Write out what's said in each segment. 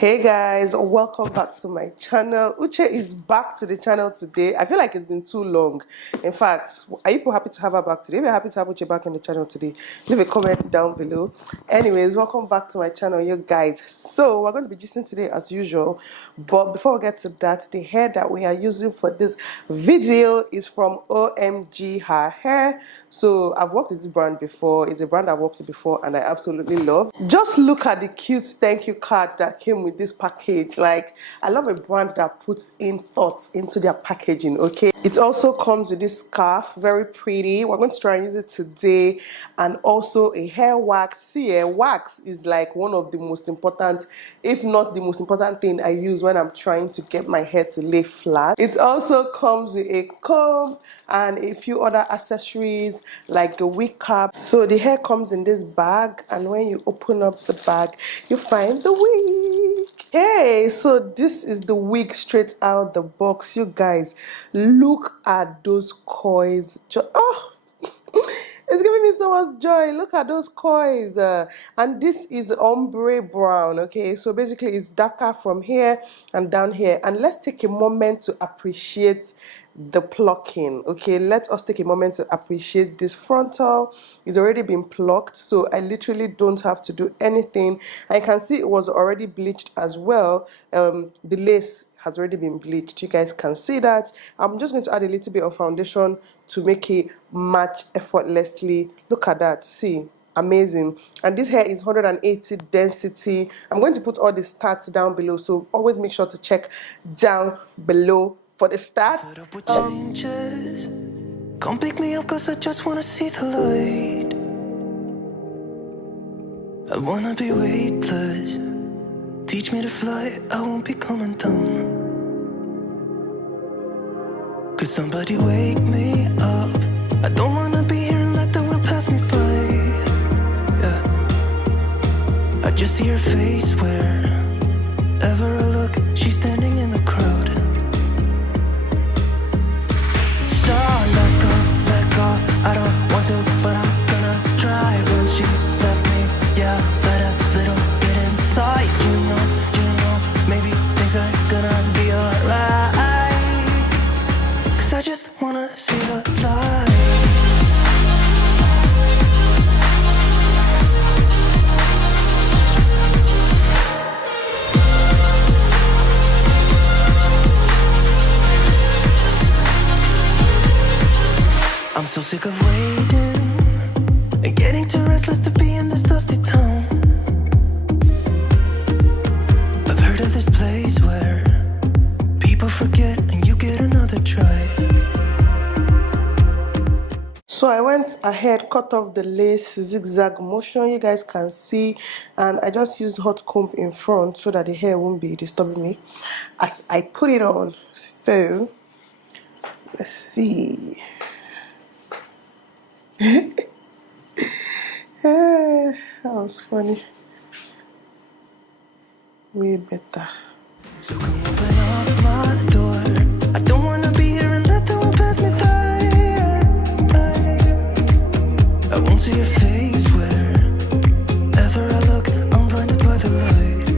Hey guys, welcome back to my channel. Uche is back to the channel today. I feel like it's been too long. In fact, are you people happy to have her back today? If you're happy to have Uche back on the channel today, leave a comment down below. Anyways, welcome back to my channel, you guys. So we're going to be gisting today as usual, but before we get to that, the hair that we are using for this video is from OMGHerHair. So I've worked with this brand before. It's a brand I've worked with before and I absolutely love. Just look at the cute thank you card that came with this package. Like, I love a brand that puts in thoughts into their packaging, okay? It also comes with this scarf, very pretty. We're going to try and use it today. And also a hair wax. See, a wax is like one of the most important, if not the most important thing I use when I'm trying to get my hair to lay flat. It also comes with a comb and a few other accessories like the wig cap. So the hair comes in this bag, and when you open up the bag, you find the wig. Hey, so this is the wig straight out the box. You guys, look at those coils. Oh, it's giving me so much joy. Look at those coils. And this is ombre brown, okay? So basically it's darker from here and down here. And let's take a moment to appreciate the plucking, okay? Let us take a moment to appreciate this frontal. It's already been plucked, so I literally don't have to do anything. I can see it was already bleached as well. The lace has already been bleached. You guys can see that. I'm just going to add a little bit of foundation to make it match effortlessly. Look at that. See, amazing. And this hair is 180 density. I'm going to put all the stats down below, so always make sure to check down below for the stats. Come pick me up, cause I just wanna see the light. I wanna be weightless. Teach me to fly, I won't be coming down. Could somebody wake me up? I don't wanna be here and let the world pass me by. Yeah. I just see her face wherever I look. She's standing in the crowd. So let go, I don't want to, but I'm gonna try. When she left me, yeah, let a little bit inside. You know, maybe things are gonna be alright. Cause I just wanna see the light. I'm so sick of waiting and getting too restless to be in this dusty town. I've heard of this place where people forget and you get another try. So I went ahead, cut off the lace zigzag motion, you guys can see, and I just used hot comb in front so that the hair won't be disturbing me as I put it on. So let's see. That was funny. Way better. So come open up my door. I don't wanna be here and let the world pass me by. I won't see your face wherever I look. I'm blinded by the light.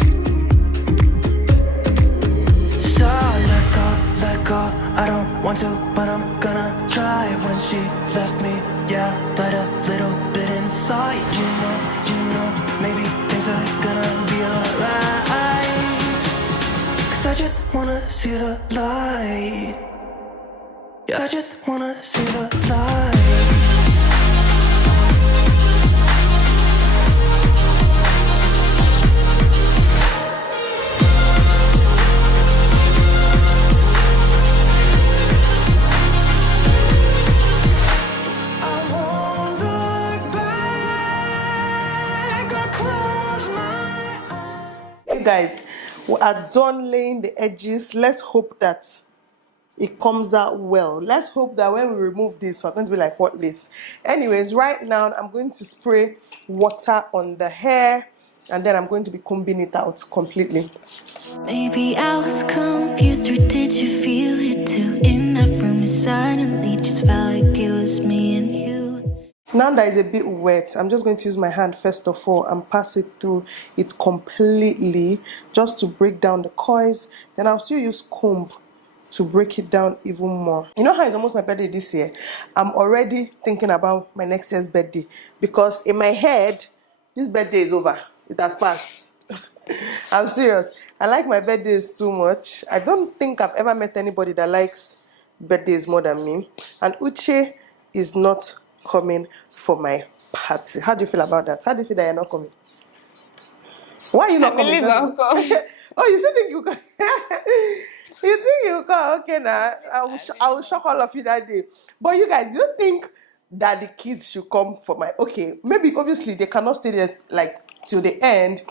So let go, I don't want to, but I'm gonna try. When she left me, yeah, let a little bit inside. You know, maybe things are gonna be alright. Cause I just wanna see the light. Yeah, I just wanna see the light. Guys, we are done laying the edges. Let's hope that it comes out well. Let's hope that when we remove this, we're going to be like, what lace? Anyways, right now I'm going to spray water on the hair and then I'm going to be combing it out completely. Maybe I was confused, or did you feel it too? In that room, it suddenly just felt like it was me and you. Now that it's a bit wet, I'm just going to use my hand first of all and pass it through it completely just to break down the coils. Then I'll still use comb to break it down even more. You know how it's almost my birthday this year? I'm already thinking about my next year's birthday because in my head, this birthday is over. It has passed. I'm serious. I like my birthdays too much. I don't think I've ever met anybody that likes birthdays more than me. And Uche is not coming for my party. How do you feel about that? How do you feel that you're not coming? Why are you not coming? I believe I'll come. Oh, you still think you can? You think you can? Okay, now I will shock all of you that day. But you guys, you think that the kids should come for my? Okay, maybe obviously they cannot stay there like till the end.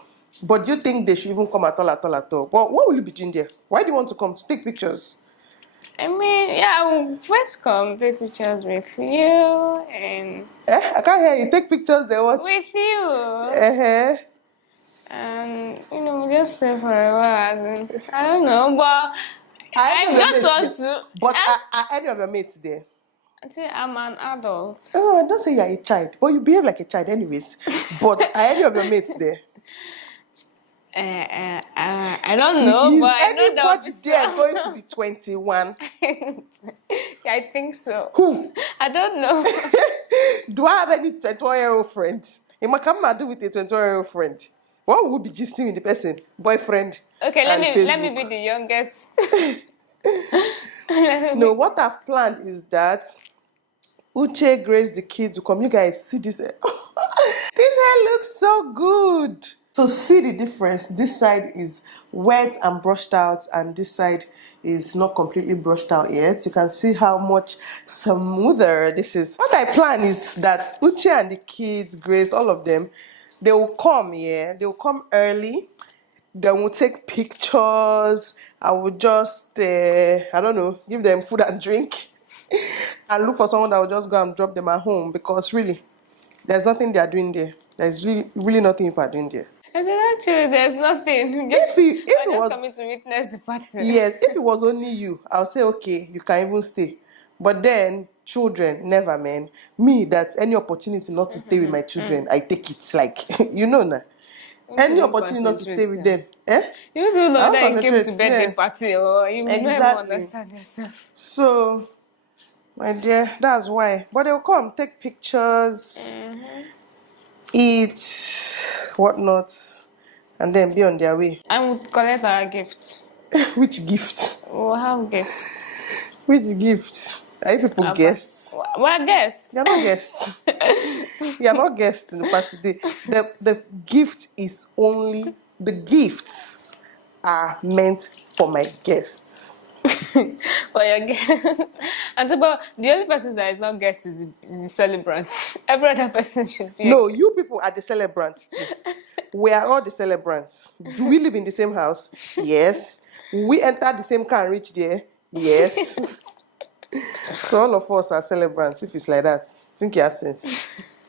But do you think they should even come at all, at all, at all? But what will you be doing there? Why do you want to come to take pictures? I mean, yeah, I will first come take pictures with you and. I can't hear you. Take pictures there. What? With you. Uh-huh. And we just stay for a while. I don't know, but I just want to. But are any of your mates there? Until I'm an adult. Oh, don't say you're a child. But you behave like a child anyways. But are any of your mates there? I don't know, but I know that anybody there going to be 21? I think so. Who? I don't know. Do I have any 21-year-old friend? Am I coming do with a 21-year-old friend? What would be gisting with the person? Boyfriend? Okay, let me be the youngest. No, what I've planned is that Uche, Grace, the kids will come. You guys see this hair? This hair looks so good. So see the difference. This side is wet and brushed out, and this side is not completely brushed out yet. You can see how much smoother this is. What I plan is that Uche and the kids, Grace, all of them, they will come, yeah. They will come early. Then we'll take pictures. I will just, I don't know, give them food and drink. And look for someone that will just go and drop them at home, because really, there's nothing they are doing there. There's really nothing you are doing there. I said, actually, there's nothing. If it was coming to witness the party. Yes, if it was only you, I'll say, okay, you can even stay. But then, children, never, man. Me, that's any opportunity not to stay with my children, I take it. Like, you know, nah. Any opportunity not to stay with them. You don't know that you came to birthday party or you never understand yourself. So, my dear, that's why. But they'll come, take pictures, eat, whatnot, and then be on their way. And we'll collect our gift. Which gift? We'll have gifts. Which gift? Are you people guests? We're guests. You're not guests. You're not guests in the party today. The gift is only, the gifts are meant for my guests. For your guests. And about the only person that is not guest is the celebrant. Every other person should be. No, you people are the celebrants too. We are all the celebrants. Do we live in the same house? Yes. We enter the same car and reach there? Yes. So all of us are celebrants. If it's like that, think you have sense.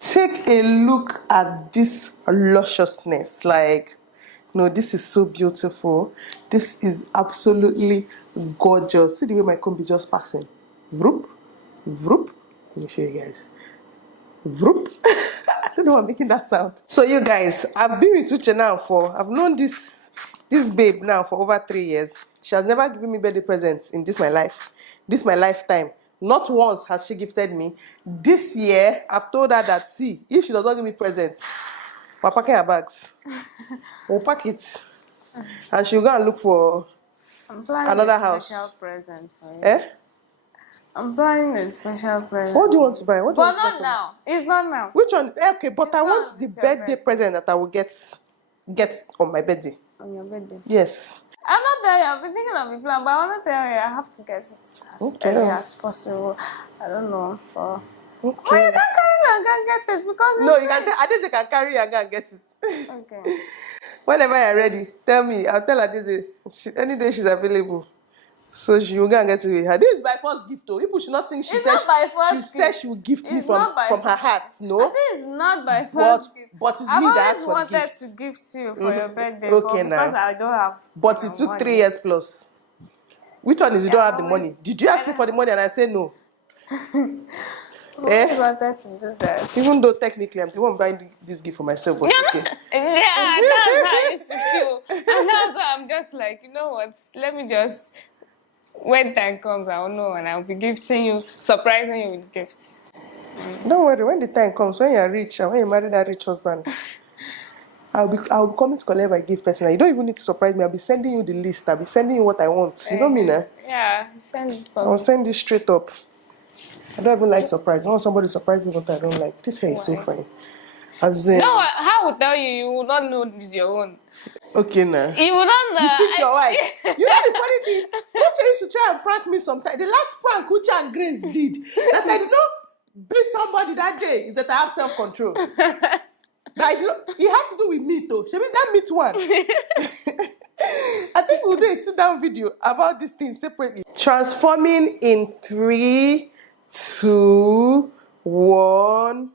Take a look at this lusciousness. Like, no, this is so beautiful. This is absolutely gorgeous. See the way my comb is just passing. Vroop, vroop. Let me show you guys. Vroop. I don't know why I'm making that sound. So you guys, I've been with Uche now I've known this babe now for over 3 years. She has never given me birthday presents in my life. This my lifetime. Not once has she gifted me. This year, I've told her that, see, if she does not give me presents, we're packing her bags. We'll pack it. And she'll go and look for another house. Special present for you. I'm planning a special present. What do you want to buy? But not now. It's not now. Which one? Okay, but I want the birthday present that I will get on my birthday. On your birthday? Yes. I'm not there. I've been thinking of a plan, but I want to tell you I have to get it as early as possible. I don't know. Okay. Well, you can't carry me and go and get it because no, you can. I didn't say can carry you and go and get it. Okay. Whenever you're ready, tell me. I'll tell her this. Any day she's available. So she will go and get it with her. This is my first gift, though. People should not think she said she will gift me from her heart. No, I think it's not by first gift. But it's me that asked for the gift. I always wanted to gift you for your birthday. Okay, but now. Because I don't have. But it took 3 years plus. Which one is you don't have the money? Did you ask me for the money and I said no? I always wanted to do that. Even though technically I'm the one buying this gift for myself, but okay. Yeah, that's how I used to feel. And that's why I'm just like, you know what? Let me just, when time comes, I'll know and I'll be gifting you, surprising you with gifts. Don't worry, when the time comes, when you're rich and when you marry that rich husband, I'll be coming to collect my gift personally. You don't even need to surprise me. I'll be sending you the list. I'll be sending you what I want. You know me, nah? Yeah, send it for I'll me. send this straight up. I don't even like surprise. I want somebody to surprise me what I don't like. This hair is so Why? fine. As in, No, I will tell you, you will not know this is your own. okay, nah. You will not know. You think your wife. You know the funny thing? Uche used to try and prank me sometimes. The last prank Uche and Grace did that I did not beat somebody that day is that I have self-control. That it had to do with meat though. Should we that meat one? I think we'll do a sit-down video about this thing separately. Transforming in 3, 2, 1.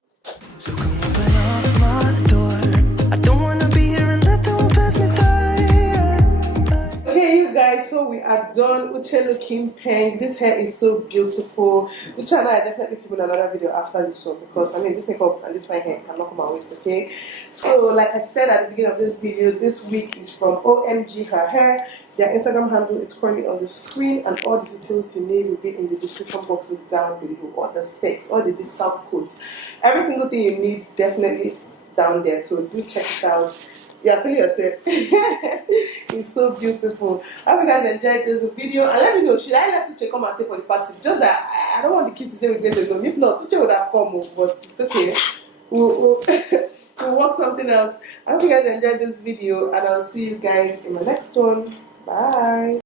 So come open up my door. I don't wanna be here and let the world pass me by. Okay, you guys, so we are done. Uche looking pink. This hair is so beautiful. Uche and I are definitely filming another video after this one because I mean this makeup and this fine hair cannot come my waist, okay? So like I said at the beginning of this video, this week is from OMGHerHair. Their Instagram handle is currently on the screen and all the details you need will be in the description box down below. All the specs, all the discount codes, every single thing you need definitely down there. So do check it out. Yeah, feel yourself. It's so beautiful. I hope you guys enjoyed this video and let me know, should I let Uche come and stay for the party? Just that I don't want the kids to stay with Grace alone. If not, Uche would have come, but it's okay. We'll work something else. I hope you guys enjoyed this video and I'll see you guys in my next one. Bye.